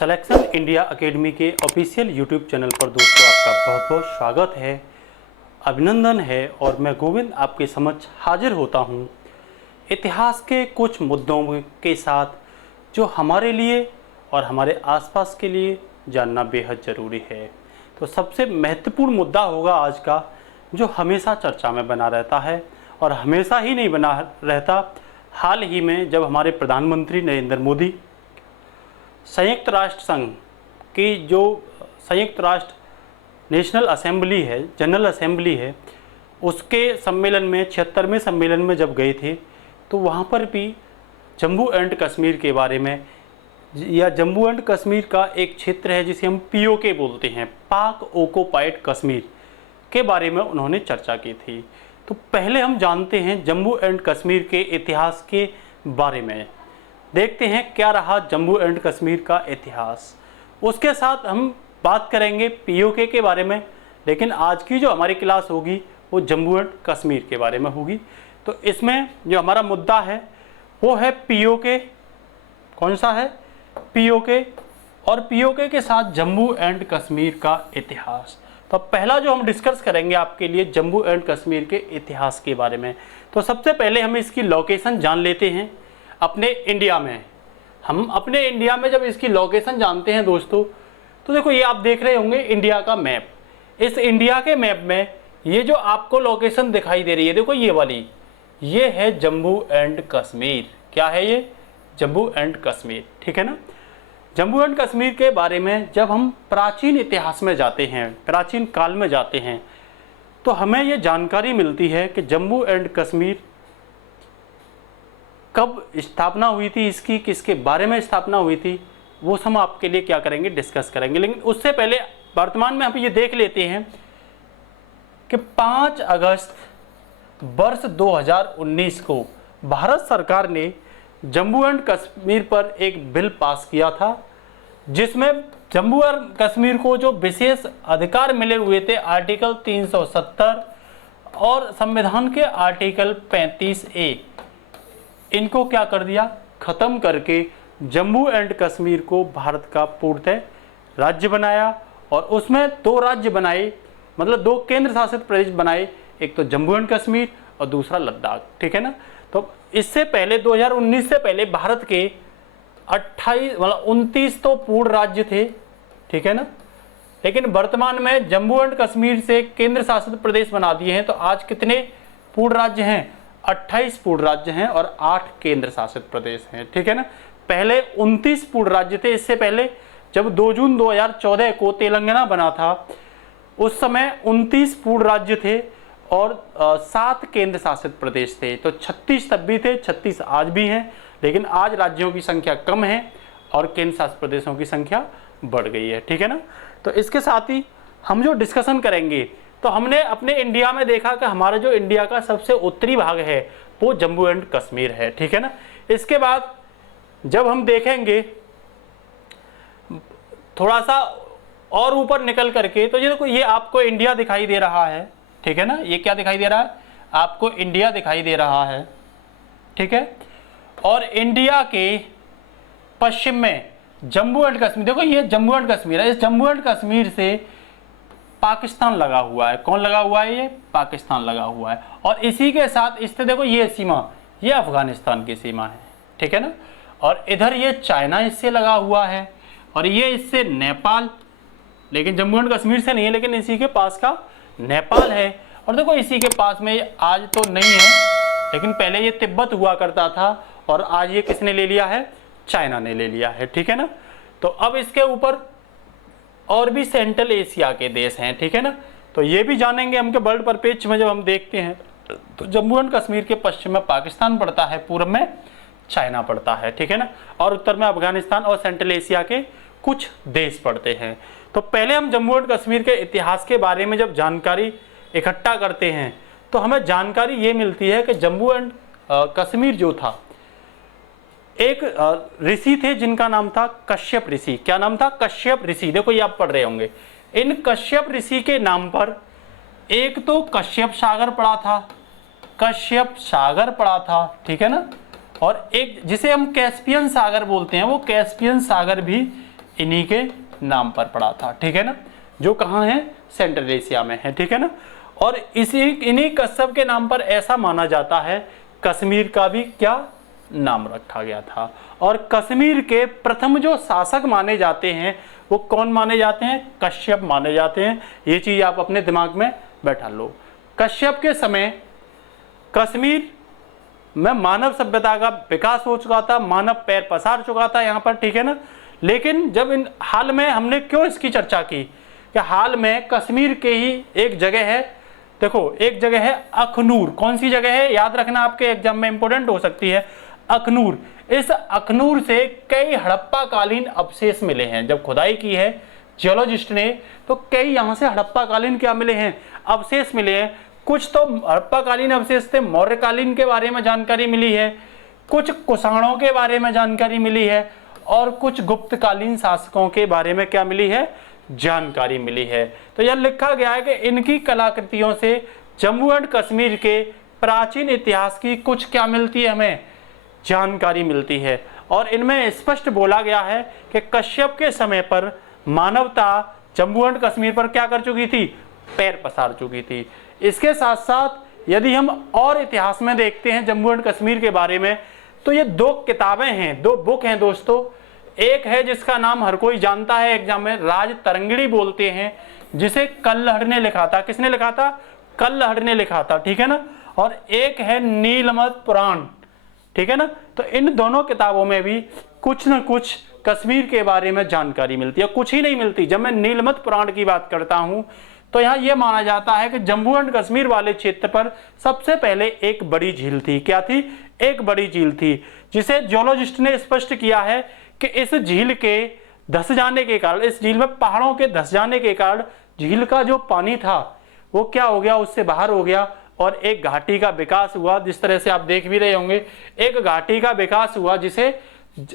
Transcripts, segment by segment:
Selection India academy के official YouTube channel पर दोस्तों आपका बहुत बहुत स्वागत है, अभिनंदन है। और मैं गोविंद आपके समक्ष हाजिर होता हूँ इतिहास के कुछ मुद्दों के साथ जो हमारे लिए और हमारे आसपास के लिए जानना बेहद ज़रूरी है। तो सबसे महत्वपूर्ण मुद्दा होगा आज का, जो हमेशा चर्चा में बना रहता है और हमेशा ही नहीं बना रहता। हाल ही में जब हमारे प्रधानमंत्री नरेंद्र मोदी संयुक्त राष्ट्र संघ की जो संयुक्त राष्ट्र नेशनल असेंबली है, जनरल असेंबली है, उसके सम्मेलन में 76वें सम्मेलन में जब गए थे तो वहाँ पर भी जम्मू एंड कश्मीर के बारे में, या जम्मू एंड कश्मीर का एक क्षेत्र है जिसे हम पीओके बोलते हैं, पाक ऑक्युपाइड कश्मीर के बारे में उन्होंने चर्चा की थी। तो पहले हम जानते हैं जम्मू एंड कश्मीर के इतिहास के बारे में, देखते हैं क्या रहा जम्मू एंड कश्मीर का इतिहास। उसके साथ हम बात करेंगे पीओके के बारे में, लेकिन आज की जो हमारी क्लास होगी वो जम्मू एंड कश्मीर के बारे में होगी। तो इसमें जो हमारा मुद्दा है वो है पीओके। कौन सा है? पीओके। और पीओके के साथ जम्मू एंड कश्मीर का इतिहास। तो पहला जो हम डिस्कस करेंगे आपके लिए जम्मू एंड कश्मीर के इतिहास के बारे में। तो सबसे पहले हम इसकी लोकेशन जान लेते हैं अपने इंडिया में। हम अपने इंडिया में जब इसकी लोकेशन जानते हैं दोस्तों, तो देखो ये आप देख रहे होंगे इंडिया का मैप। इस इंडिया के मैप में ये जो आपको लोकेशन दिखाई दे रही है, देखो ये वाली, ये है जम्मू एंड कश्मीर। क्या है ये? जम्मू एंड कश्मीर, ठीक है ना। जम्मू एंड कश्मीर के बारे में जब हम प्राचीन इतिहास में जाते हैं, प्राचीन काल में जाते हैं, तो हमें ये जानकारी मिलती है कि जम्मू एंड कश्मीर कब स्थापना हुई थी इसकी, किसके बारे में स्थापना हुई थी, वो हम आपके लिए क्या करेंगे, डिस्कस करेंगे। लेकिन उससे पहले वर्तमान में हम ये देख लेते हैं कि 5 अगस्त वर्ष 2019 को भारत सरकार ने जम्मू एंड कश्मीर पर एक बिल पास किया था, जिसमें जम्मू एंड कश्मीर को जो विशेष अधिकार मिले हुए थे आर्टिकल 370 और संविधान के आर्टिकल 35A, इनको क्या कर दिया, ख़त्म करके जम्मू एंड कश्मीर को भारत का पूर्णतः राज्य बनाया। और उसमें 2 राज्य बनाए, मतलब 2 केंद्र शासित प्रदेश बनाए, एक तो जम्मू एंड कश्मीर और दूसरा लद्दाख, ठीक है ना। तो इससे पहले 2019 से पहले भारत के 29 तो पूर्ण राज्य थे, ठीक है ना। लेकिन वर्तमान में जम्मू एंड कश्मीर से केंद्र शासित प्रदेश बना दिए हैं। तो आज कितने पूर्ण राज्य हैं? 28 पूर्ण राज्य हैं और 8 केंद्र शासित प्रदेश हैं, ठीक है ना। पहले 29 पूर्ण राज्य थे। इससे पहले जब 2 जून 2014 को तेलंगाना बना था, उस समय 29 पूर्ण राज्य थे और 7 केंद्र शासित प्रदेश थे। तो 36 तब भी थे, 36 आज भी हैं, लेकिन आज राज्यों की संख्या कम है और केंद्र शासित प्रदेशों की संख्या बढ़ गई है, ठीक है ना। तो इसके साथ ही हम जो डिस्कशन करेंगे, तो हमने अपने इंडिया में देखा कि हमारा जो इंडिया का सबसे उत्तरी भाग है वो जम्मू एंड कश्मीर है, ठीक है ना। इसके बाद जब हम देखेंगे थोड़ा सा और ऊपर निकल करके, तो ये देखो ये आपको इंडिया दिखाई दे रहा है, ठीक है ना। ये क्या दिखाई दे रहा है? आपको इंडिया दिखाई दे रहा है, ठीक है। और इंडिया के पश्चिम में जम्मू एंड कश्मीर, देखो ये जम्मू एंड कश्मीर है। इस जम्मू एंड कश्मीर से पाकिस्तान लगा हुआ है। कौन लगा हुआ है? ये पाकिस्तान लगा हुआ है। और इसी के साथ इससे देखो ये सीमा, ये अफगानिस्तान की सीमा है, ठीक है ना। और इधर ये चाइना इससे लगा हुआ है, और ये इससे नेपाल, लेकिन जम्मू एंड कश्मीर से नहीं है, लेकिन इसी के पास का नेपाल है। और देखो इसी के पास में आज तो नहीं है, लेकिन पहले ये तिब्बत हुआ करता था, और आज ये किसने ले लिया है? चाइना ने ले लिया है, ठीक है ना। तो अब इसके ऊपर और भी सेंट्रल एशिया के देश हैं, ठीक है ना। तो ये भी जानेंगे हम कि वर्ल्ड परिप्रेक्ष्य में जब हम देखते हैं तो जम्मू एंड कश्मीर के पश्चिम में पाकिस्तान पड़ता है, पूर्व में चाइना पड़ता है, ठीक है ना, और उत्तर में अफगानिस्तान और सेंट्रल एशिया के कुछ देश पड़ते हैं। तो पहले हम जम्मू एंड कश्मीर के इतिहास के बारे में जब जानकारी इकट्ठा करते हैं, तो हमें जानकारी ये मिलती है कि जम्मू एंड कश्मीर जो था, एक ऋषि थे जिनका नाम था कश्यप ऋषि। क्या नाम था? कश्यप ऋषि। देखो ये आप पढ़ रहे होंगे। इन कश्यप ऋषि के नाम पर एक तो कश्यप सागर पड़ा था, कश्यप सागर पड़ा था, ठीक है ना। और एक जिसे हम कैस्पियन सागर बोलते हैं, वो कैस्पियन सागर भी इन्हीं के नाम पर पड़ा था, ठीक है ना, जो कहाँ है, सेंट्रल एशिया में है, ठीक है ना। और इन्हीं कश्यप के नाम पर ऐसा माना जाता है कश्मीर का भी क्या नाम रखा गया था। और कश्मीर के प्रथम जो शासक माने जाते हैं वो कौन माने जाते हैं, कश्यप माने जाते हैं। ये चीज आप अपने दिमाग में बैठा लो। कश्यप के समय कश्मीर में मानव सभ्यता का विकास हो चुका था, मानव पैर पसार चुका था यहाँ पर, ठीक है ना। लेकिन जब इन हाल में हमने क्यों इसकी चर्चा की कि हाल में कश्मीर के ही एक जगह है, देखो एक जगह है अखनूर। कौन सी जगह है, याद रखना, आपके एग्जाम में इंपोर्टेंट हो सकती है, अखनूर। इस अखनूर से कई हड़प्पा कालीन अवशेष मिले हैं। जब खुदाई की है जियोलॉजिस्ट ने तो कई यहाँ से हड़प्पा कालीन क्या मिले हैं, अवशेष मिले हैं। कुछ तो हड़प्पा कालीन अवशेष थे, मौर्य कालीन के बारे में जानकारी मिली है, कुछ कुषाणों के बारे में जानकारी मिली है, और कुछ गुप्तकालीन शासकों के बारे में क्या मिली है, जानकारी मिली है। तो यह लिखा गया है कि इनकी कलाकृतियों से जम्मू एंड कश्मीर के प्राचीन इतिहास की कुछ क्या मिलती है, हमें जानकारी मिलती है। और इनमें स्पष्ट बोला गया है कि कश्यप के समय पर मानवता जम्मू एंड कश्मीर पर क्या कर चुकी थी, पैर पसार चुकी थी। इसके साथ साथ यदि हम और इतिहास में देखते हैं जम्मू एंड कश्मीर के बारे में, तो ये दो किताबें हैं, दो बुक हैं दोस्तों। एक है जिसका नाम हर कोई जानता है, एग्जाम में राज तरंगिणी बोलते हैं, जिसे कल्हड़ ने लिखा था। किसने लिखा था, कल्हड़ ने लिखा था, ठीक है ना। और एक है नीलमत पुराण, ठीक है ना। तो इन दोनों किताबों में भी कुछ न कुछ कश्मीर के बारे में जानकारी मिलती है, कुछ ही नहीं मिलती। जब मैं नीलमत पुराण की बात करता हूं तो यहाँ यह माना जाता है कि जम्मू एंड कश्मीर वाले क्षेत्र पर सबसे पहले एक बड़ी झील थी। क्या थी, एक बड़ी झील थी, जिसे जियोलॉजिस्ट ने स्पष्ट किया है कि इस झील के धंस जाने के कारण, इस झील में पहाड़ों के धंस जाने के कारण झील का जो पानी था वो क्या हो गया, उससे बाहर हो गया और एक घाटी का विकास हुआ। जिस तरह से आप देख भी रहे होंगे, एक घाटी का विकास हुआ जिसे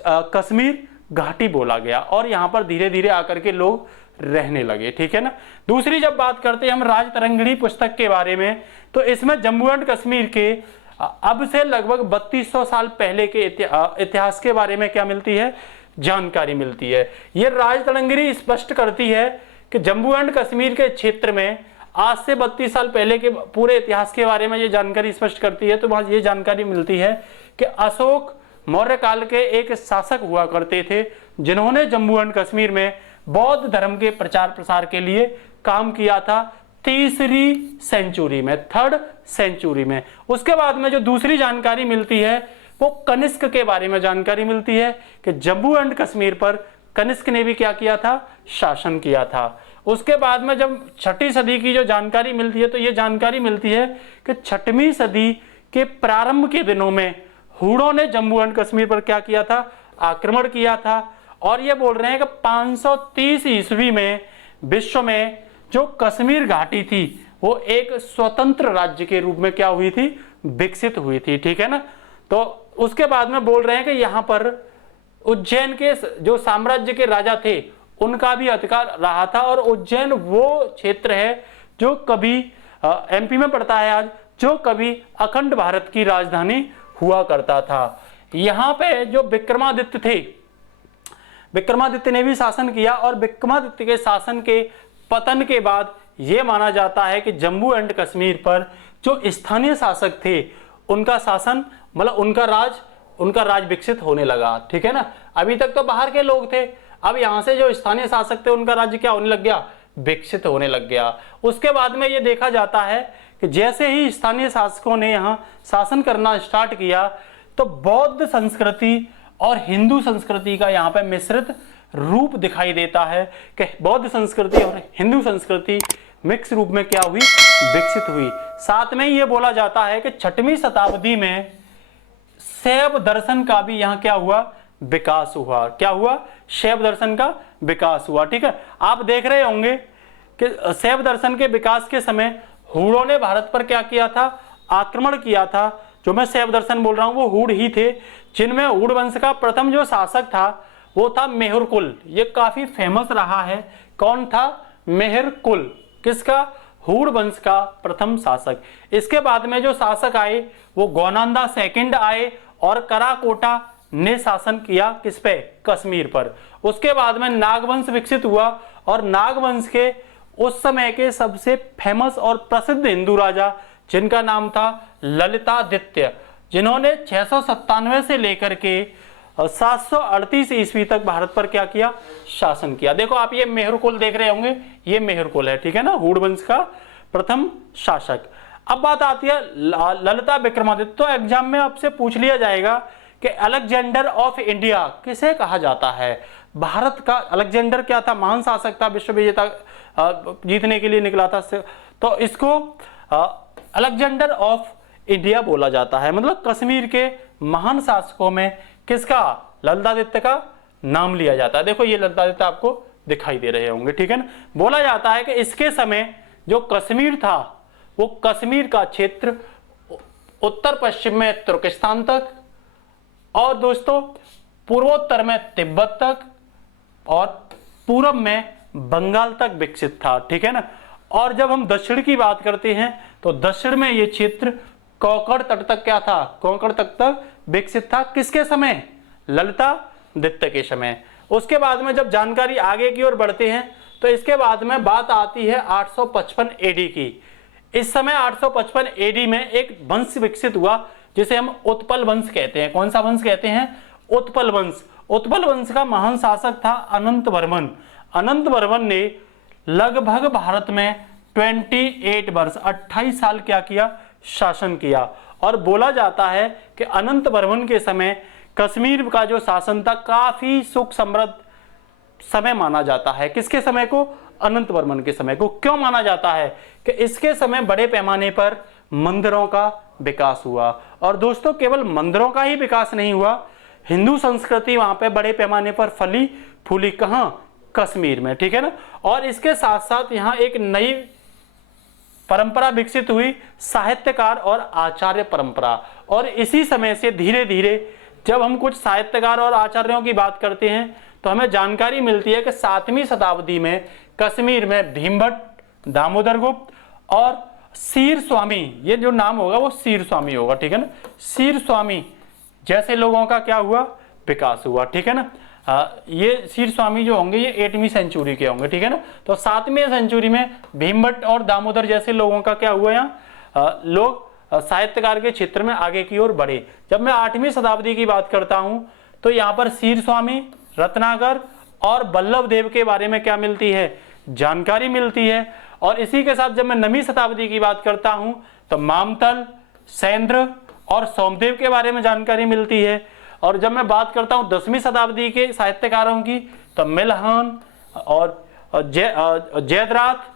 कश्मीर घाटी बोला गया, और यहाँ पर धीरे धीरे आकर के लोग रहने लगे, ठीक है ना। दूसरी जब बात करते हैं हम राज तरंगिणी पुस्तक के बारे में, तो इसमें जम्मू एंड कश्मीर के अब से लगभग 3200 साल पहले के इतिहास के बारे में क्या मिलती है, जानकारी मिलती है। ये राज तरंगिणी स्पष्ट करती है कि जम्मू एंड कश्मीर के क्षेत्र में आज से 32 साल पहले के पूरे इतिहास के बारे में ये जानकारी स्पष्ट करती है। तो वहां ये जानकारी मिलती है कि अशोक मौर्य काल के एक शासक हुआ करते थे, जिन्होंने जम्मू एंड कश्मीर में बौद्ध धर्म के प्रचार प्रसार के लिए काम किया था, तीसरी सेंचुरी में, थर्ड सेंचुरी में। उसके बाद में जो दूसरी जानकारी मिलती है वो कनिष्क के बारे में जानकारी मिलती है कि जम्मू एंड कश्मीर पर कनिष्क ने भी क्या किया था, शासन किया था। उसके बाद में जब 6वीं सदी की जो जानकारी मिलती है तो ये जानकारी मिलती है कि 6वीं सदी के प्रारंभ के दिनों में हुड़ों ने जम्मू एंड कश्मीर पर क्या किया था, आक्रमण किया था। और ये बोल रहे हैं कि 530 ईस्वी में विश्व में जो कश्मीर घाटी थी वो एक स्वतंत्र राज्य के रूप में क्या हुई थी, विकसित हुई थी, ठीक है ना। तो उसके बाद में बोल रहे हैं कि यहाँ पर उज्जैन के जो साम्राज्य के राजा थे उनका भी अधिकार रहा था, और उज्जैन वो क्षेत्र है जो कभी एमपी में पड़ता है आज, जो कभी अखंड भारत की राजधानी हुआ करता था। यहाँ पे जो विक्रमादित्य थे, विक्रमादित्य ने भी शासन किया, और विक्रमादित्य के शासन के पतन के बाद यह माना जाता है कि जम्मू एंड कश्मीर पर जो स्थानीय शासक थे उनका शासन, मतलब उनका राज विकसित होने लगा, ठीक है ना। अभी तक तो बाहर के लोग थे, अब यहां से जो स्थानीय शासक थे उनका राज्य क्या होने लग गया, विकसित होने लग गया। उसके बाद में ये देखा जाता है कि जैसे ही स्थानीय शासकों ने यहाँ शासन करना स्टार्ट किया तो बौद्ध संस्कृति और हिंदू संस्कृति का यहाँ पे मिश्रित रूप दिखाई देता है कि बौद्ध संस्कृति और हिंदू संस्कृति मिक्स रूप में क्या हुई, विकसित हुई। साथ में ये बोला जाता है कि 6वीं शताब्दी में शैव दर्शन का भी यहाँ क्या हुआ, विकास हुआ। क्या हुआ, शैव दर्शन का विकास हुआ, ठीक है। आप देख रहे होंगे कि शैव दर्शन के विकास के समय हुड़ों ने भारत पर क्या किया था, आक्रमण किया था। जो मैं शैव दर्शन बोल रहा हूं वो हुड़ ही थे, जिनमें हुड़ वंश का प्रथम जो शासक था वो था मेहरकुल। ये काफी फेमस रहा है। कौन था, मेहरकुल। किसका, हुड़ वंश का प्रथम शासक। इसके बाद में जो शासक आए वो गौनांदा सेकंड आए और कराकोटा ने शासन किया किस पे? कश्मीर पर। उसके बाद में नागवंश विकसित हुआ और नागवंश के उस समय के सबसे फेमस और प्रसिद्ध हिंदू राजा जिनका नाम था ललितादित्य, जिन्होंने 697 से लेकर के 738 ईस्वी तक भारत पर क्या किया? शासन किया। देखो आप ये मेहरकुल देख रहे होंगे, ये मेहरकुल है, ठीक है ना, हुड़ वंश का प्रथम शासक। अब बात आती है ललिता विक्रमादित्य। तो एग्जाम में आपसे पूछ लिया जाएगा कि अलेक्जेंडर ऑफ इंडिया किसे कहा जाता है? भारत का अलेक्जेंडर क्या था? महान शासक था, विश्व विजेता जीतने के लिए निकला था, तो इसको अलेक्जेंडर ऑफ इंडिया बोला जाता है। मतलब कश्मीर के महान शासकों में किसका? ललितादित्य का नाम लिया जाता है। देखो ये ललितादित्य आपको दिखाई दे रहे होंगे, ठीक है ना। बोला जाता है कि इसके समय जो कश्मीर था वो कश्मीर का क्षेत्र उत्तर पश्चिम में तुर्किस्तान तक, और दोस्तों पूर्वोत्तर में तिब्बत तक, और पूर्व में बंगाल तक विकसित था, ठीक है ना। और जब हम दक्षिण की बात करते हैं तो दक्षिण में ये क्षेत्र कोंकण तट तक क्या था? कोंकण तक विकसित था। किसके समय? ललितादित्य के समय। उसके बाद में जब जानकारी आगे की ओर बढ़ते हैं तो इसके बाद में बात आती है 855 एडी की। इस समय 855 एडी में एक वंश विकसित हुआ जिसे हम उत्पल वंश कहते हैं। कौन सा वंश कहते हैं? उत्पल वंश। उत्पल वंश का महान शासक था अनंत वर्मन। अनंत वर्मन ने लगभग भारत में 28 वर्ष 28 साल क्या किया? शासन किया। और बोला जाता है कि अनंत वर्मन के समय कश्मीर का जो शासन था काफी सुख समृद्ध समय माना जाता है। किसके समय को? अनंत वर्मन के समय को। क्यों माना जाता है? कि इसके समय बड़े पैमाने पर मंदिरों का विकास हुआ। और दोस्तों केवल मंदिरों का ही विकास नहीं हुआ, हिंदू संस्कृति वहां पे बड़े पैमाने पर फली फूली। कहां? कश्मीर में, ठीक है ना। और इसके साथ साथ यहाँ एक नई परंपरा विकसित हुई, साहित्यकार और आचार्य परंपरा। और इसी समय से धीरे धीरे जब हम कुछ साहित्यकार और आचार्यों की बात करते हैं तो हमें जानकारी मिलती है कि 7वीं शताब्दी में कश्मीर में भीमभट्ट, दामोदर गुप्त और क्षीर स्वामी, ये जो नाम होगा वो क्षीर स्वामी होगा, ठीक है ना। क्षीर स्वामी जैसे लोगों का क्या हुआ? विकास हुआ, ठीक है ना। ये क्षीर स्वामी जो होंगे ये 8वीं सेंचुरी के होंगे, ठीक है ना। तो 7वीं सेंचुरी में भीमभट्ट और दामोदर जैसे लोगों का क्या हुआ? यहाँ लोग साहित्यकार के क्षेत्र में आगे की ओर बढ़े। जब मैं 8वीं शताब्दी की बात करता हूं तो यहाँ पर क्षीर स्वामी, रत्नाकर और बल्लभ देव के बारे में क्या मिलती है? जानकारी मिलती है। और इसी के साथ जब मैं 9वीं शताब्दी की बात करता हूं तो मामतल, सैंद्र और सोमदेव के बारे में जानकारी मिलती है। और जब मैं बात करता हूं 10वीं शताब्दी के साहित्यकारों की तो मिल्हान और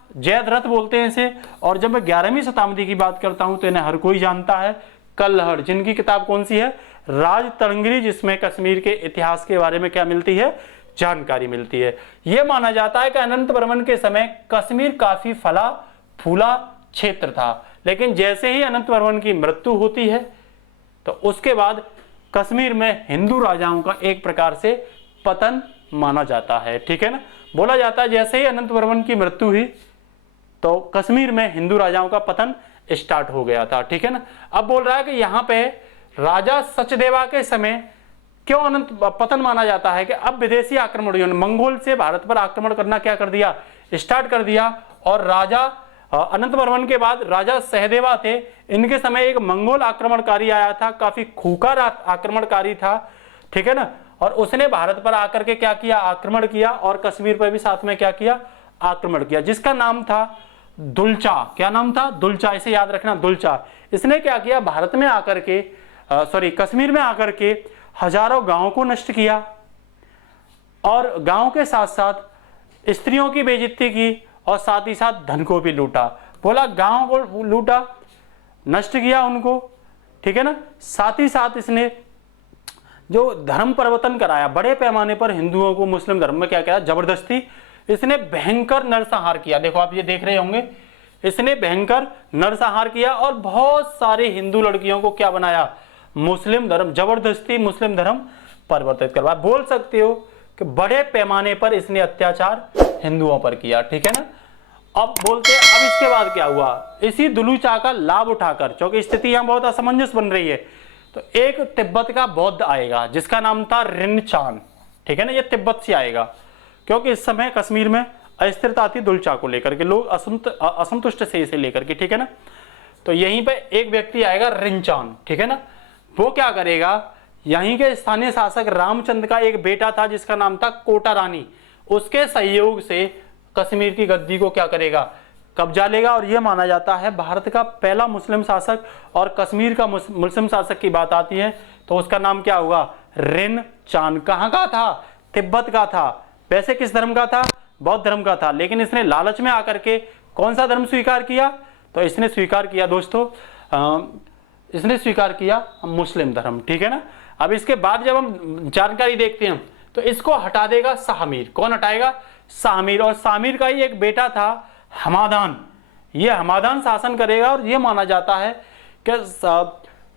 जयद्रथ बोलते हैं इसे। और जब मैं 11वीं शताब्दी की बात करता हूं तो इन्हें हर कोई जानता है, कल्हड़, जिनकी किताब कौन सी है? राजतरंगिणी, जिसमें कश्मीर के इतिहास के बारे में क्या मिलती है? जानकारी मिलती है। यह माना जाता है कि अनंत वर्मन के समय कश्मीर काफी फला फूला क्षेत्र था, लेकिन जैसे ही अनंत वर्मन की मृत्यु होती है तो उसके बाद कश्मीर में हिंदू राजाओं का एक प्रकार से पतन माना जाता है, ठीक है ना। बोला जाता है जैसे ही अनंत वर्मन की मृत्यु हुई तो कश्मीर में हिंदू राजाओं का पतन स्टार्ट हो गया था, ठीक है ना। अब बोल रहा है कि यहाँ पे राजा सचदेवा के समय क्यों अनंत पतन माना जाता है? कि अब विदेशी आक्रमणियों ने मंगोल से भारत पर आक्रमण करना क्या कर दिया? स्टार्ट कर दिया। और राजा अनंत वर्मन के बाद राजा सहदेवा थे, इनके समय एक मंगोल आक्रमणकारी आया था, काफी खूंखार आक्रमणकारी था, ठीक है ना। और उसने भारत पर आकर के क्या किया? आक्रमण किया। और कश्मीर पर भी साथ में क्या किया? आक्रमण किया, जिसका नाम था दुलचा। क्या नाम था? दुलचा। इसे याद रखना, दुलचा। इसने क्या किया? भारत में आकर के कश्मीर में आकर के हजारों गांवों को नष्ट किया और गांव के साथ साथ स्त्रियों की बेइज्जती की और साथ ही साथ धन को भी लूटा। बोला गांव को लूटा, नष्ट किया उनको, ठीक है ना। साथ ही साथ इसने जो धर्म परिवर्तन कराया, बड़े पैमाने पर हिंदुओं को मुस्लिम धर्म में क्या किया? जबरदस्ती इसने भयंकर नरसंहार किया। देखो आप ये देख रहे होंगे, इसने भयंकर नरसंहार किया और बहुत सारे हिंदू लड़कियों को क्या बनाया? मुस्लिम धर्म, जबरदस्ती मुस्लिम धर्म परिवर्तित करवाया। बोल सकते हो कि बड़े पैमाने पर इसने अत्याचार हिंदुओं पर किया, ठीक है ना। अब बोलते हैं अब इसके बाद क्या हुआ? इसी दुलूचा का लाभ उठाकर, क्योंकि स्थिति यहां बहुत असमंजस बन रही है, तो एक तिब्बत का बौद्ध आएगा जिसका नाम था रिनचान, ठीक है ना, ये तिब्बत से आएगा क्योंकि इस समय कश्मीर में अस्थिरता थी दुलचा को लेकर के, लोग असंतुष्ट से इसे लेकर के, ठीक है ना। तो यहीं पे एक व्यक्ति आएगा रिनचान, ठीक है ना, वो क्या करेगा, यहीं के स्थानीय शासक रामचंद्र का एक बेटा था जिसका नाम था कोटा रानी, उसके सहयोग से कश्मीर की गद्दी को क्या करेगा, कब्जा लेगा। और यह माना जाता है भारत का पहला मुस्लिम शासक, और कश्मीर का मुस्लिम शासक की बात आती है तो उसका नाम क्या होगा, रिनचान। कहाँ का था, तिब्बत का था। वैसे किस धर्म का था, बौद्ध धर्म का था, लेकिन इसने लालच में आकर के कौन सा धर्म स्वीकार किया, तो इसने स्वीकार किया दोस्तों, इसने स्वीकार किया मुस्लिम धर्म, ठीक है ना। अब इसके बाद जब हम जानकारी देखते हैं तो इसको हटा देगा शाहमीर। कौन हटाएगा, शाहमीर। और शाहमीर का ही एक बेटा था हमादान, ये हमादान शासन करेगा। और ये माना जाता है कि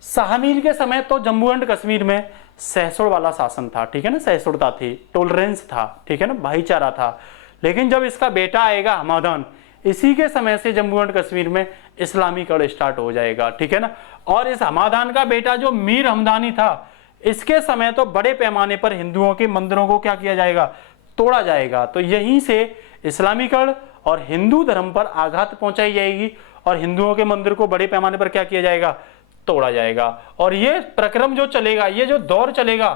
शाहमीर के समय तो जम्मू एंड कश्मीर में सहिष्णुता वाला शासन था, ठीक है ना, सहिष्णुता थी, टॉलरेंस था, ठीक है ना, भाईचारा था। लेकिन जब इसका बेटा आएगा हमादान, इसी के समय से जम्मू एंड कश्मीर में इस्लामीकरण स्टार्ट हो जाएगा, ठीक है ना। और इस हमादान का बेटा जो मीर हमदानी था, इसके समय तो बड़े पैमाने पर हिंदुओं के मंदिरों को क्या किया जाएगा, तोड़ा जाएगा। तो यहीं से इस्लामीकरण और हिंदू धर्म पर आघात पहुंचाई जाएगी और हिंदुओं के मंदिर को बड़े पैमाने पर क्या किया जाएगा, तोड़ा जाएगा। और ये प्रक्रम जो चलेगा, ये जो दौर चलेगा,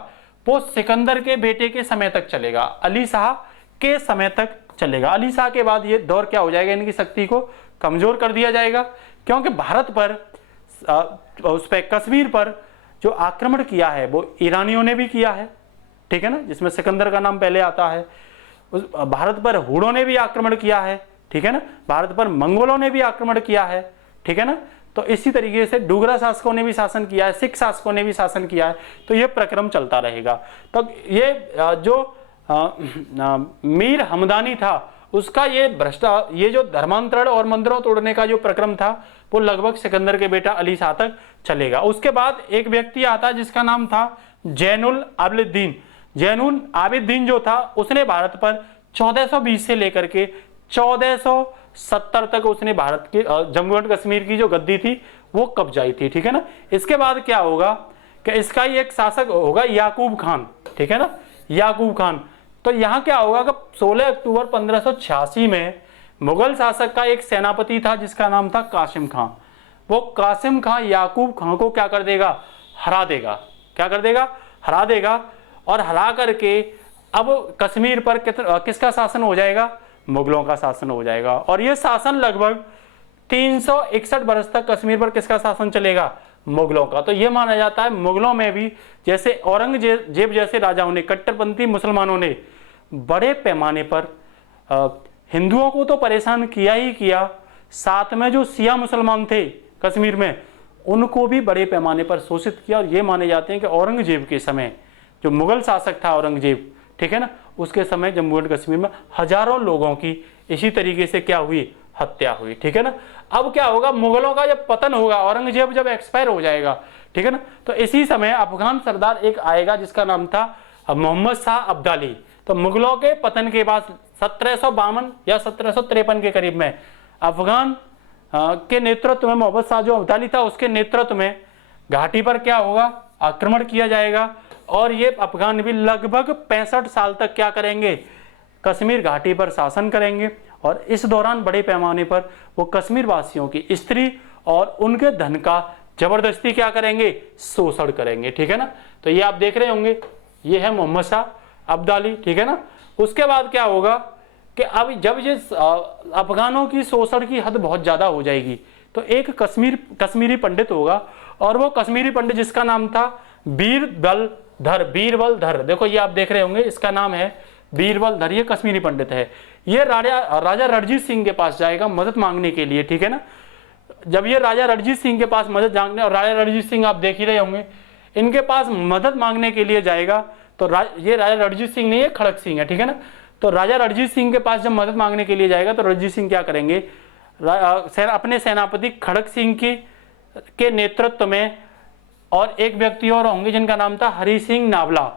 वो सिकंदर के बेटे के समय तक चलेगा, अली शाह के समय तक चलेगा। अली शाह के बाद ये दौर क्या हो जाएगा, इनकी शक्ति को कमजोर कर दिया जाएगा, क्योंकि भारत पर उस पर कश्मीर पर जो आक्रमण किया है वो ईरानियों ने भी किया है, ठीक है ना, जिसमें सिकंदर का नाम पहले आता है। उस भारत पर हुड़ों ने भी आक्रमण किया है, ठीक है ना, भारत पर मंगोलों ने भी आक्रमण किया है, ठीक है ना। तो इसी तरीके से डोगरा शासकों ने भी शासन किया है, सिख शासकों ने भी शासन किया है। तो ये प्रक्रम चलता रहेगा। तो ये जो मीर हमदानी था, उसका ये जो धर्मांतरण और मंदिरों तोड़ने का जो प्रक्रम था, वो लगभग सिकंदर के बेटा अली शाह तक चलेगा। उसके बाद एक व्यक्ति आता जिसका नाम था जैनुल आबिदीन। जैनुल आबिदीन जो था, उसने भारत पर 1420 से लेकर के 1470 तक उसने भारत के जम्मू एंड कश्मीर की जो गद्दी थी वो कब्जाई थी, ठीक है ना। इसके बाद क्या होगा कि इसका ही एक शासक होगा याकूब खान, ठीक है ना, याकूब खान। तो यहाँ क्या होगा कि 16 अक्टूबर 1586 में मुगल शासक का एक सेनापति था जिसका नाम था कासिम खां। वो कासिम खां याकूब खां को क्या कर देगा, हरा देगा। क्या कर देगा, हरा देगा। और हरा करके अब कश्मीर पर किसका शासन हो जाएगा, मुगलों का शासन हो जाएगा। और ये शासन लगभग 361 वर्ष तक कश्मीर पर किसका शासन चलेगा, मुगलों का। तो ये माना जाता है मुगलों में भी जैसे औरंगजेब जैसे राजाओं ने, कट्टरपंथी मुसलमानों ने बड़े पैमाने पर हिंदुओं को तो परेशान किया ही किया, साथ में जो सिया मुसलमान थे कश्मीर में, उनको भी बड़े पैमाने पर शोषित किया। और ये माने जाते हैं कि औरंगजेब के समय, जो मुगल शासक था औरंगजेब, ठीक है ना, उसके समय जम्मू एंड कश्मीर में हजारों लोगों की इसी तरीके से क्या हुई, हत्या हुई, ठीक है ना। अब क्या होगा, मुगलों का जब पतन होगा, औरंगजेब जब एक्सपायर हो जाएगा, ठीक है ना, तो इसी समय अफगान सरदार एक आएगा जिसका नाम था मोहम्मद शाह अब्दाली। तो मुगलों के पतन के बाद 1752 या 1753 के करीब में अफगान के नेतृत्व में मोहम्मद शाह जो अब्दाली था, उसके नेतृत्व में घाटी पर क्या होगा, आक्रमण किया जाएगा। और ये अफगान भी लगभग 65 साल तक क्या करेंगे, कश्मीर घाटी पर शासन करेंगे। और इस दौरान बड़े पैमाने पर वो कश्मीर वासियों की स्त्री और उनके धन का जबरदस्ती क्या करेंगे, शोषण करेंगे, ठीक है ना। तो ये आप देख रहे होंगे, ये है मोहम्मद शाह अब्दाली, ठीक है ना। उसके बाद क्या होगा कि अब जब ये अफगानों की शोषण की हद बहुत ज्यादा हो जाएगी, तो एक कश्मीरी पंडित होगा, और वो कश्मीरी पंडित जिसका नाम था बीरबल धर। देखो ये आप देख रहे होंगे, इसका नाम है बीरबल धर, ये कश्मीरी पंडित है। ये राजा रणजीत सिंह के पास जाएगा मदद मांगने के लिए, ठीक है ना। जब ये राजा रणजीत सिंह के पास मदद मांगने, और राजा रणजीत सिंह आप देख ही रहे होंगे, इनके पास मदद मांगने के लिए जाएगा, तो ये राजा रणजीत सिंह नहीं है, खड़क सिंह है, ठीक है ना। तो राजा रणजीत सिंह के पास जब मदद मांगने के लिए जाएगा, तो रणजीत सिंह क्या करेंगे, अपने सेनापति खड़क सिंह के नेतृत्व में, और एक व्यक्ति और होंगे जिनका नाम था हरि सिंह नावला,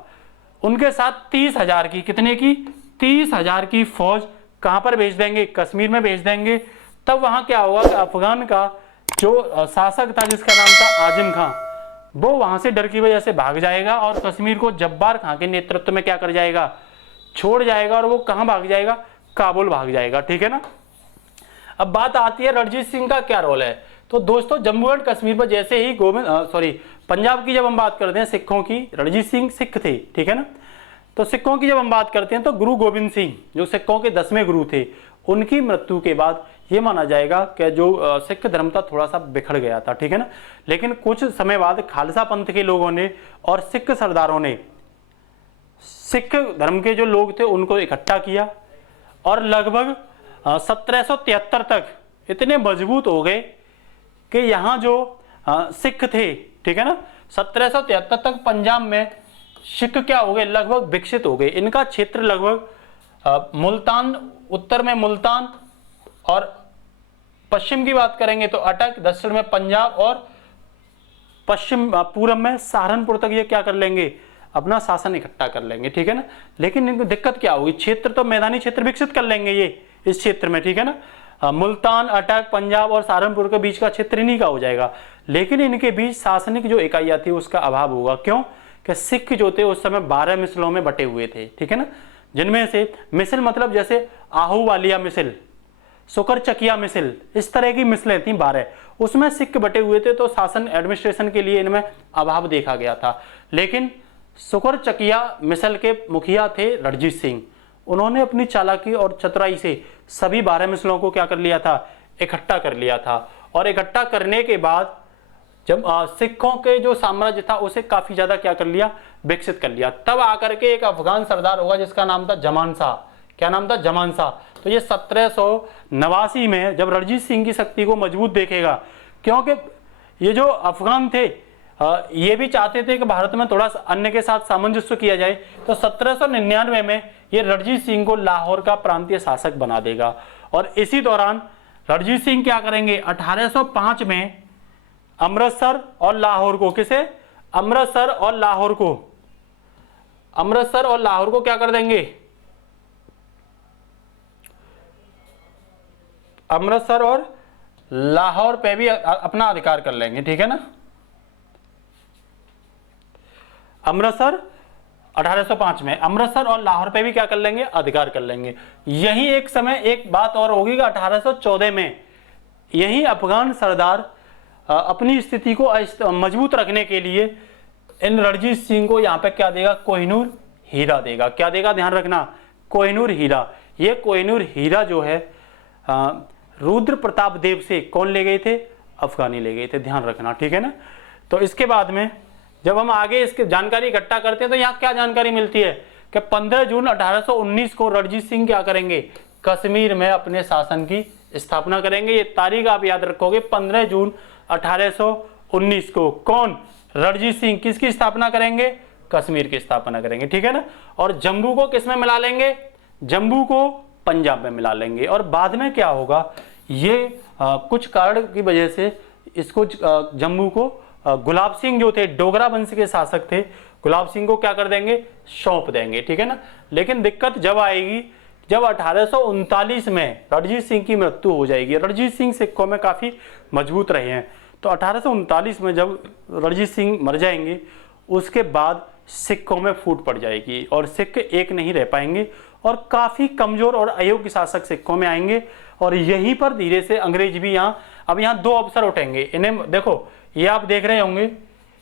उनके साथ 30,000 की, कितने की, 30,000 की फौज कहां पर भेज देंगे, कश्मीर में भेज देंगे। तब वहां क्या होगा कि अफगान का जो शासक था जिसका नाम था आजिम खां, वो वहां से डर की वजह से भाग जाएगा और कश्मीर को जब्बार खां के नेतृत्व में क्या कर जाएगा, छोड़ जाएगा। और वो कहां भाग जाएगा, काबुल भाग जाएगा, ठीक है ना। अब बात आती है रणजीत सिंह का क्या रोल है। तो दोस्तों जम्मू एंड कश्मीर पर जैसे ही पंजाब की जब हम बात करते हैं सिखों की, रणजीत सिंह सिख थे, ठीक है ना। तो सिखों की जब हम बात करते हैं तो गुरु गोविंद सिंह जो सिखों के 10वें गुरु थे, उनकी मृत्यु के बाद ये माना जाएगा कि जो सिख धर्म था थोड़ा सा बिखर गया था, ठीक है ना। लेकिन कुछ समय बाद खालसा पंथ के लोगों ने और सिख सरदारों ने सिख धर्म के जो लोग थे उनको इकट्ठा किया और लगभग 1773 तक इतने मजबूत हो गए कि यहाँ जो सिख थे, ठीक है ना, 1773 तक पंजाब में सिख क्या हो गए, लगभग विकसित हो गए। इनका क्षेत्र लगभग मुल्तान, उत्तर में मुल्तान और पश्चिम की बात करेंगे तो अटक, दक्षिण में पंजाब और पश्चिम पूर्व में सहारनपुर तक ये क्या कर लेंगे, अपना शासन इकट्ठा कर लेंगे, ठीक है ना। लेकिन इनको दिक्कत क्या होगी, क्षेत्र तो मैदानी क्षेत्र विकसित कर लेंगे ये इस क्षेत्र में, ठीक है ना। मुल्तान, अटक, पंजाब और सहारनपुर के बीच का क्षेत्र इन्हीं का हो जाएगा। लेकिन इनके बीच शासनिक जो इकाइयां थी उसका अभाव होगा। क्यों कि सिख जो थे उस समय 12 मिसलों में बटे हुए थे, ठीक है ना। जिनमें से मिसल मतलब जैसे आहूवालिया मिसल, सुकर चकिया मिसल, इस तरह की मिसलें थी 12, उसमें सिख बटे हुए थे। तो शासन एडमिनिस्ट्रेशन के लिए इनमें अभाव देखा गया था। लेकिन सुकर चकिया मिसल के मुखिया थे रणजीत सिंह, उन्होंने अपनी चालाकी और चतुराई से सभी 12 मिसलों को क्या कर लिया था, इकट्ठा कर लिया था। और इकट्ठा करने के बाद जब सिखों के जो साम्राज्य था उसे काफी ज्यादा क्या कर लिया, विकसित कर लिया। तब आकर के एक अफगान सरदार होगा जिसका नाम था जमान शाह। क्या नाम था, जमान शाह। तो ये 1789 में जब रणजीत सिंह की शक्ति को मजबूत देखेगा, क्योंकि ये जो अफगान थे ये भी चाहते थे कि भारत में थोड़ा अन्य के साथ सामंजस्य किया जाए। तो 1799 में ये रणजीत सिंह को लाहौर का प्रांतीय शासक बना देगा। और इसी दौरान रणजीत सिंह क्या करेंगे, 1805 में अमृतसर और लाहौर को, किसे, अमृतसर और लाहौर को क्या कर देंगे, अमृतसर और लाहौर पे भी अपना अधिकार कर लेंगे, ठीक है ना। अमृतसर 1805 में अमृतसर और लाहौर पे भी क्या कर लेंगे, अधिकार कर लेंगे। यही एक समय एक बात और होगी कि 1814 में यही अफगान सरदार अपनी स्थिति को मजबूत रखने के लिए इन रणजीत सिंह को यहाँ पे क्या देगा, कोहिनूर हीरा देगा। क्या देगा, ध्यान रखना, कोहिनूर हीरा। ये कोहिनूर हीरा जो है रुद्र प्रताप देव से कौन ले गए थे, अफगानी ले गए थे, ध्यान रखना, ठीक है ना। तो इसके बाद में जब हम आगे इसकी जानकारी इकट्ठा करते हैं तो यहाँ क्या जानकारी मिलती है कि 15 जून 1819 को रणजीत सिंह क्या करेंगे, कश्मीर में अपने शासन की स्थापना करेंगे। ये तारीख आप याद रखोगे, 15 जून 1819 को कौन, रणजीत सिंह किसकी स्थापना करेंगे, कश्मीर की स्थापना करेंगे, ठीक है ना। और जम्मू को किस में मिला लेंगे, जम्मू को पंजाब में मिला लेंगे। और बाद में क्या होगा, ये कुछ कारण की वजह से इसको जम्मू को गुलाब सिंह जो थे, डोगरा वंश के शासक थे, गुलाब सिंह को क्या कर देंगे, सौंप देंगे, ठीक है ना। लेकिन दिक्कत जब आएगी जब 1839 में रणजीत सिंह की मृत्यु हो जाएगी। रणजीत सिंह सिखों में काफी मजबूत रहे हैं। तो 1839 में जब रणजीत सिंह मर जाएंगे उसके बाद सिखों में फूट पड़ जाएगी और सिख एक नहीं रह पाएंगे और काफी कमजोर और अयोग्य शासक सिखों में आएंगे। और यहीं पर धीरे से अंग्रेज भी अब यहाँ दो अवसर उठेंगे। इन्हें देखो, ये आप देख रहे होंगे,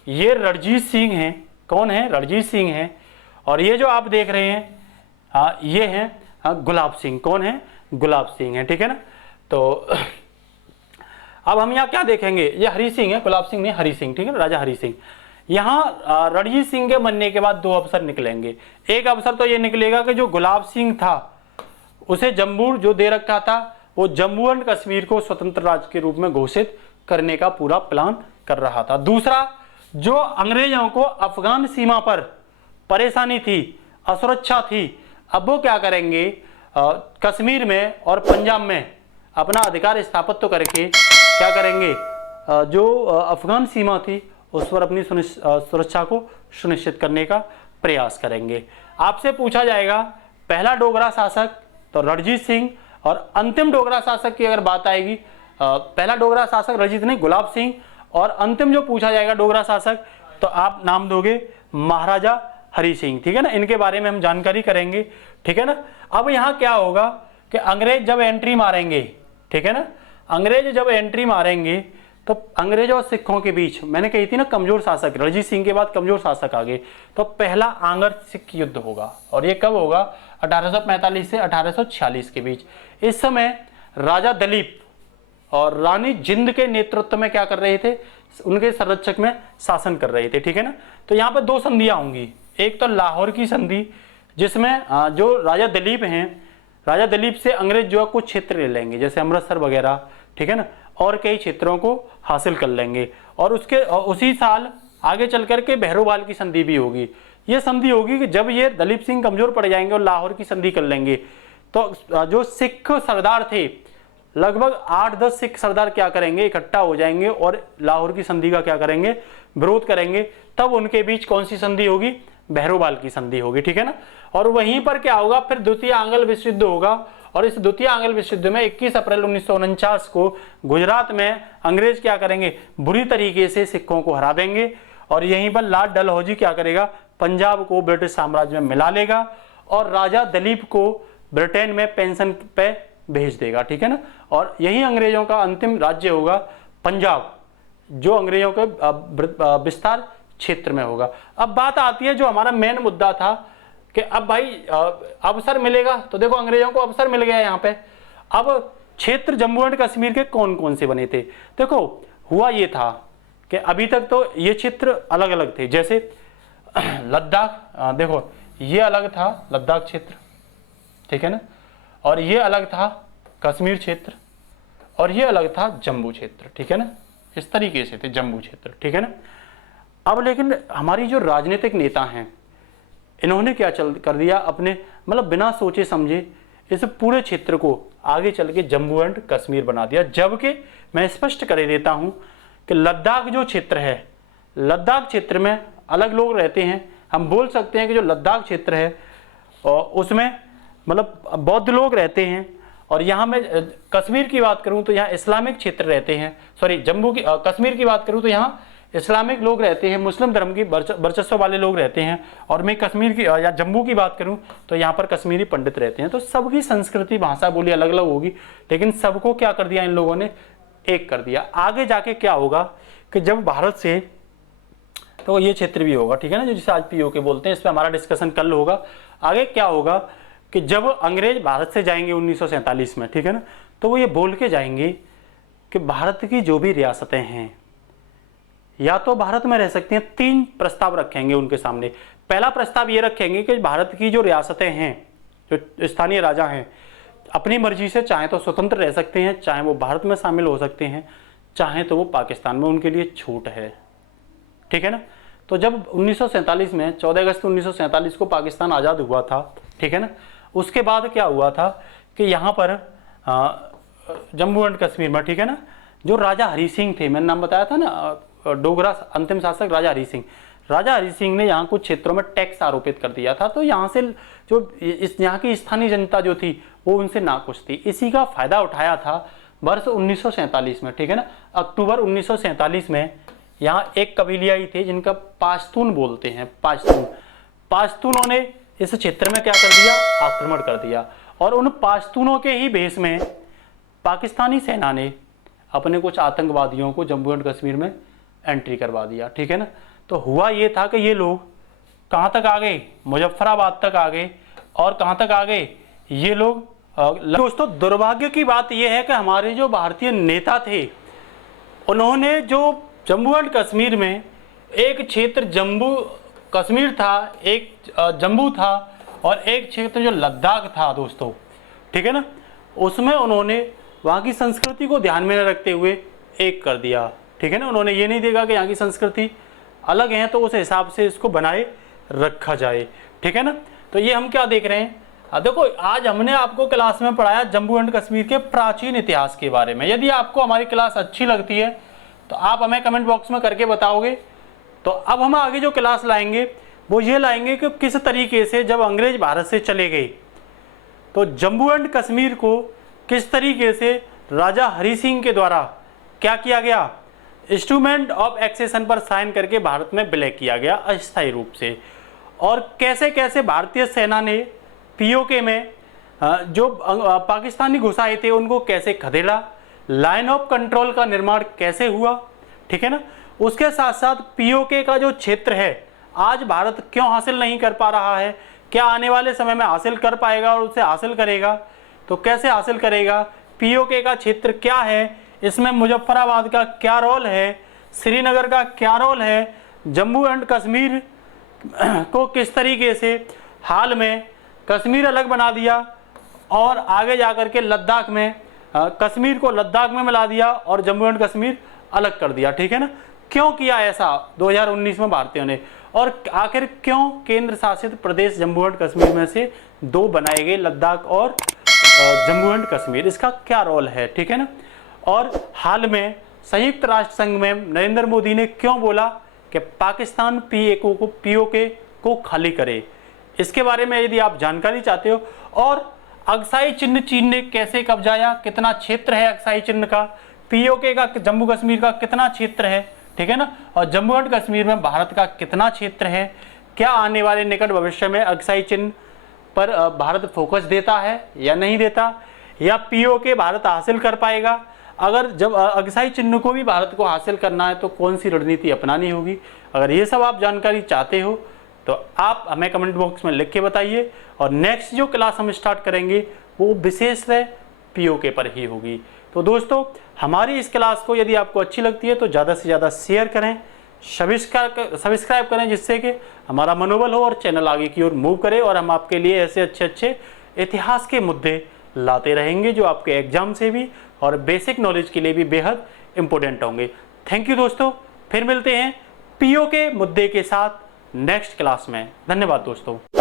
ये रणजीत सिंह हैं, कौन है, रणजीत सिंह हैं। और ये जो आप देख रहे हैं ये हैं गुलाब सिंह, कौन है, गुलाब सिंह है, ठीक है ना। तो अब हम यहाँ क्या देखेंगे, ये हरि सिंह है, गुलाब सिंह नहीं, हरि सिंह, ठीक है, राजा हरि सिंह। यहाँ रणजीत सिंह के मरने के बाद दो अवसर निकलेंगे। एक अवसर तो ये निकलेगा कि जो गुलाब सिंह था उसे जम्मू जो दे रखा था वो जम्मू एंड कश्मीर को स्वतंत्र राज्य के रूप में घोषित करने का पूरा प्लान कर रहा था। दूसरा, जो अंग्रेजों को अफगान सीमा पर परेशानी थी, असुरक्षा थी, अब वो क्या करेंगे, कश्मीर में और पंजाब में अपना अधिकार स्थापित तो करके क्या करेंगे, जो अफगान सीमा थी उस पर अपनी सुरक्षा को सुनिश्चित करने का प्रयास करेंगे। आपसे पूछा जाएगा पहला डोगरा शासक तो रणजीत सिंह, और अंतिम डोगरा शासक की अगर बात आएगी, पहला डोगरा शासक रणजीत नहीं, गुलाब सिंह, और अंतिम जो पूछा जाएगा डोगरा शासक तो आप नाम दोगे महाराजा हरि सिंह, ठीक है ना। इनके बारे में हम जानकारी करेंगे, ठीक है ना। अब यहाँ क्या होगा कि अंग्रेज जब एंट्री मारेंगे, ठीक है ना, अंग्रेज जब एंट्री मारेंगे तो अंग्रेजों और सिखों के बीच, मैंने कही थी ना कमजोर शासक, रणजीत सिंह के बाद कमजोर शासक आ गए, तो पहला आंग्र सिख युद्ध होगा। और ये कब होगा? 1845 से 1846 के बीच। इस समय राजा दलीप और रानी जिंद के नेतृत्व में क्या कर रहे थे? उनके संरक्षक में शासन कर रहे थे, ठीक है ना। तो यहाँ पर दो संधियां होंगी, एक तो लाहौर की संधि जिसमें जो राजा दलीप हैं, राजा दलीप से अंग्रेज जो है कुछ क्षेत्र ले लेंगे जैसे अमृतसर वगैरह, ठीक है ना, और कई क्षेत्रों को हासिल कर लेंगे। और उसी साल आगे चल करके भैरोवाल की संधि भी होगी। ये संधि होगी कि जब ये दलीप सिंह कमजोर पड़ जाएंगे और लाहौर की संधि कर लेंगे तो जो सिख सरदार थे, लगभग 8-10 सिख सरदार क्या करेंगे? इकट्ठा हो जाएंगे और लाहौर की संधि का क्या करेंगे? विरोध करेंगे। तब उनके बीच कौन सी संधि होगी? भैरोवाल की संधि होगी, ठीक है ना। और वहीं पर क्या होगा? फिर द्वितीय आंग्ल विश्व युद्ध होगा। और इस द्वितीय आंग्ल विश्व युद्ध में 21 अप्रैल 1949 को गुजरात में अंग्रेज क्या करेंगे? बुरी तरीके से सिखों को हरा देंगे। और यहीं पर लॉर्ड डलहौजी क्या करेगा? पंजाब को ब्रिटिश साम्राज्य में मिला लेगा और राजा दलीप को ब्रिटेन में पेंशन पे भेज देगा, ठीक है ना। और यही अंग्रेजों का अंतिम राज्य होगा पंजाब, जो अंग्रेजों के विस्तार क्षेत्र में होगा। अब बात आती है जो हमारा मेन मुद्दा था कि अब भाई अवसर मिलेगा, तो देखो अंग्रेजों को अवसर मिल गया यहाँ पे। अब क्षेत्र जम्मू एंड कश्मीर के कौन कौन से बने थे? देखो हुआ ये था कि अभी तक तो ये क्षेत्र अलग अलग थे, जैसे लद्दाख, देखो ये अलग था लद्दाख क्षेत्र, ठीक है ना, और ये अलग था कश्मीर क्षेत्र, और ये अलग था जम्मू क्षेत्र, ठीक है ना। इस तरीके से थे जम्मू क्षेत्र, ठीक है ना। अब लेकिन हमारी जो राजनीतिक नेता हैं, इन्होंने क्या कर दिया? अपने मतलब बिना सोचे समझे इस पूरे क्षेत्र को आगे चल के जम्मू एंड कश्मीर बना दिया। जबकि मैं स्पष्ट कर देता हूं कि लद्दाख जो क्षेत्र है, लद्दाख क्षेत्र में अलग लोग रहते हैं। हम बोल सकते हैं कि जो लद्दाख क्षेत्र है उसमें मतलब बौद्ध लोग रहते हैं। और यहाँ मैं कश्मीर की बात करूँ तो यहाँ इस्लामिक क्षेत्र रहते हैं, सॉरी जम्मू की कश्मीर की बात करूँ तो यहाँ इस्लामिक लोग रहते हैं, मुस्लिम धर्म की वर्चस्व वाले लोग रहते हैं। और मैं कश्मीर की या जम्मू की बात करूं तो यहाँ पर कश्मीरी पंडित रहते हैं। तो सबकी संस्कृति भाषा बोली अलग अलग होगी, लेकिन सबको क्या कर दिया इन लोगों ने? एक कर दिया। आगे जाके क्या होगा कि जब भारत से, तो ये क्षेत्र भी होगा, ठीक है ना, जो जिसे आज पीओके बोलते हैं, इस पर हमारा डिस्कशन कल होगा। आगे क्या होगा कि जब अंग्रेज भारत से जाएंगे 1947 में, ठीक है ना, तो वो ये बोल के जाएंगे कि भारत की जो भी रियासतें हैं या तो भारत में रह सकती हैं। 3 प्रस्ताव रखेंगे उनके सामने। पहला प्रस्ताव ये रखेंगे कि भारत की जो रियासतें हैं, जो स्थानीय राजा हैं, अपनी मर्जी से चाहे तो स्वतंत्र रह सकते हैं, चाहे वो भारत में शामिल हो सकते हैं, चाहे तो वो पाकिस्तान में, उनके लिए छूट है, ठीक है ना। तो जब 1947 में 14 अगस्त 1947 को पाकिस्तान आज़ाद हुआ था, ठीक है ना, उसके बाद क्या हुआ था कि यहाँ पर जम्मू एंड कश्मीर में, ठीक है ना, जो राजा हरि सिंह थे, मैंने नाम बताया था ना, डोगरा अंतिम शासक राजा हरि सिंह, राजा हरि सिंह ने यहाँ कुछ क्षेत्रों में टैक्स आरोपित कर दिया था। तो यहाँ से जो यहाँ की स्थानीय जनता जो थी वो उनसे नाखुश थी। इसी का फायदा उठाया था वर्ष 1947 में, ठीक है ना। अक्टूबर 1947 में यहाँ एक कबीलियाई थे जिनका पाश्तून बोलते हैं, पाश्तूनों ने इस क्षेत्र में क्या कर दिया? आक्रमण कर दिया। और उन पाश्तूनों के ही भेष में पाकिस्तानी सेना ने अपने कुछ आतंकवादियों को जम्मू एंड कश्मीर में एंट्री करवा दिया, ठीक है ना। तो हुआ ये था कि ये लोग कहाँ तक आ गए? मुजफ्फराबाद तक आ गए। और कहाँ तक आ गए ये लोग? दोस्तों दुर्भाग्य की बात यह है कि हमारे जो भारतीय नेता थे, उन्होंने जो जम्मू एंड कश्मीर में एक क्षेत्र जम्मू कश्मीर था, एक जम्मू था और एक क्षेत्र जो लद्दाख था दोस्तों, ठीक है ना, उसमें उन्होंने वहाँ की संस्कृति को ध्यान में न रखते हुए एक कर दिया, ठीक है ना। उन्होंने ये नहीं देखा कि यहाँ की संस्कृति अलग है तो उस हिसाब से इसको बनाए रखा जाए, ठीक है ना। तो ये हम क्या देख रहे हैं? देखो आज हमने आपको क्लास में पढ़ाया जम्मू एंड कश्मीर के प्राचीन इतिहास के बारे में। यदि आपको हमारी क्लास अच्छी लगती है तो आप हमें कमेंट बॉक्स में करके बताओगे। तो अब हम आगे जो क्लास लाएंगे वो ये लाएंगे कि किस तरीके से जब अंग्रेज भारत से चले गए तो जम्मू एंड कश्मीर को किस तरीके से राजा हरि सिंह के द्वारा क्या किया गया? इंस्ट्रूमेंट ऑफ एक्सेशन पर साइन करके भारत में विलय किया गया अस्थायी रूप से। और कैसे कैसे भारतीय सेना ने पीओके में जो पाकिस्तानी घुसाए थे उनको कैसे खदेड़ा, लाइन ऑफ कंट्रोल का निर्माण कैसे हुआ, ठीक है ना। उसके साथ साथ पीओके का जो क्षेत्र है आज भारत क्यों हासिल नहीं कर पा रहा है, क्या आने वाले समय में हासिल कर पाएगा और उसे हासिल करेगा तो कैसे हासिल करेगा, पीओके का क्षेत्र क्या है, इसमें मुजफ्फराबाद का क्या रोल है, श्रीनगर का क्या रोल है, जम्मू एंड कश्मीर को किस तरीके से हाल में कश्मीर अलग बना दिया और आगे जाकर के लद्दाख में कश्मीर को लद्दाख में मिला दिया और जम्मू एंड कश्मीर अलग कर दिया, ठीक है ना। क्यों किया ऐसा 2019 में भारतीयों ने, और आखिर क्यों केंद्र शासित प्रदेश जम्मू एंड कश्मीर में से 2 बनाए गए, लद्दाख और जम्मू एंड कश्मीर, इसका क्या रोल है, ठीक है ना। और हाल में संयुक्त राष्ट्र संघ में नरेंद्र मोदी ने क्यों बोला कि पाकिस्तान पीओके को खाली करे, इसके बारे में यदि आप जानकारी चाहते हो। और अक्साई चिन्ह चीन ने कैसे कब्जाया, कितना क्षेत्र है अक्साई चिन्ह का, पीओके का जम्मू कश्मीर का कितना क्षेत्र है, ठीक है ना, और जम्मू एंड कश्मीर में भारत का कितना क्षेत्र है, क्या आने वाले निकट भविष्य में अक्साई चिन्ह पर भारत फोकस देता है या नहीं देता, या पीओके भारत हासिल कर पाएगा। अगर जब अक्साई चिन्ह को भी भारत को हासिल करना है तो कौन सी रणनीति अपनानी होगी। अगर ये सब आप जानकारी चाहते हो तो आप हमें कमेंट बॉक्स में लिख के बताइए, और नेक्स्ट जो क्लास हम स्टार्ट करेंगे वो विशेष पीओके पर ही होगी। तो दोस्तों हमारी इस क्लास को यदि आपको अच्छी लगती है तो ज़्यादा से ज़्यादा शेयर करें, सब्सक्राइब करें, जिससे कि हमारा मनोबल हो और चैनल आगे की ओर मूव करे, और हम आपके लिए ऐसे अच्छे इतिहास के मुद्दे लाते रहेंगे जो आपके एग्जाम से भी और बेसिक नॉलेज के लिए भी बेहद इंपॉर्टेंट होंगे। थैंक यू दोस्तों, फिर मिलते हैं पीओके मुद्दे के साथ नेक्स्ट क्लास में। धन्यवाद दोस्तों।